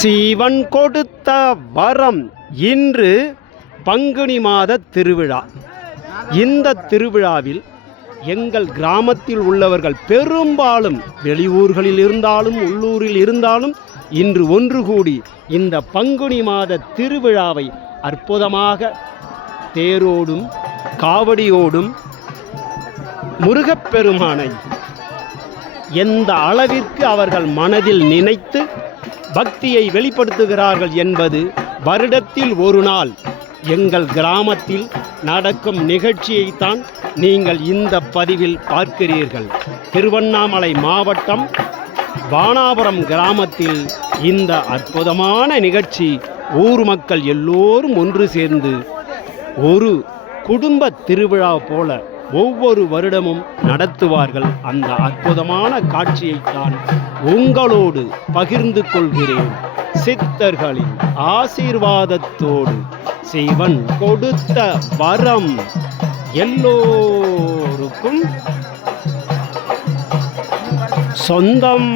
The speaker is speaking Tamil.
சிவன் கொடுத்த வரம். இன்று பங்குனி மாத திருவிழா. இந்த திருவிழாவில் எங்கள் கிராமத்தில் உள்ளவர்கள் பெரும்பாலும் வெளியூர்களில் இருந்தாலும் உள்ளூரில் இருந்தாலும் இன்று ஒன்று கூடி இந்த பங்குனி மாத திருவிழாவை அற்புதமாக தேரோடும் காவடியோடும் முருகப்பெருமானை எந்த அளவிற்கு அவர்கள் மனதில் நினைத்து பக்தியை வெளிப்படுத்துகிறார்கள் என்பது வருடத்தில் ஒரு நாள் எங்கள் கிராமத்தில் நடக்கும் நிகழ்ச்சியைத்தான் நீங்கள் இந்த பதிவில் பார்க்கிறீர்கள். திருவண்ணாமலை மாவட்டம் வானாபுரம் கிராமத்தில் இந்த அற்புதமான நிகழ்ச்சி ஊர் மக்கள் எல்லோரும் ஒன்று சேர்ந்து ஒரு குடும்ப திருவிழா போல ஒவ்வொரு வருடமும் நடத்துவார்கள். அந்த அற்புதமான காட்சியைத்தான் உங்களோடு பகிர்ந்து கொள்கிறேன். சித்தர்களின் ஆசீர்வாதத்தோடு சிவன் கொடுத்த வரம் எல்லோருக்கும் சொந்தம்.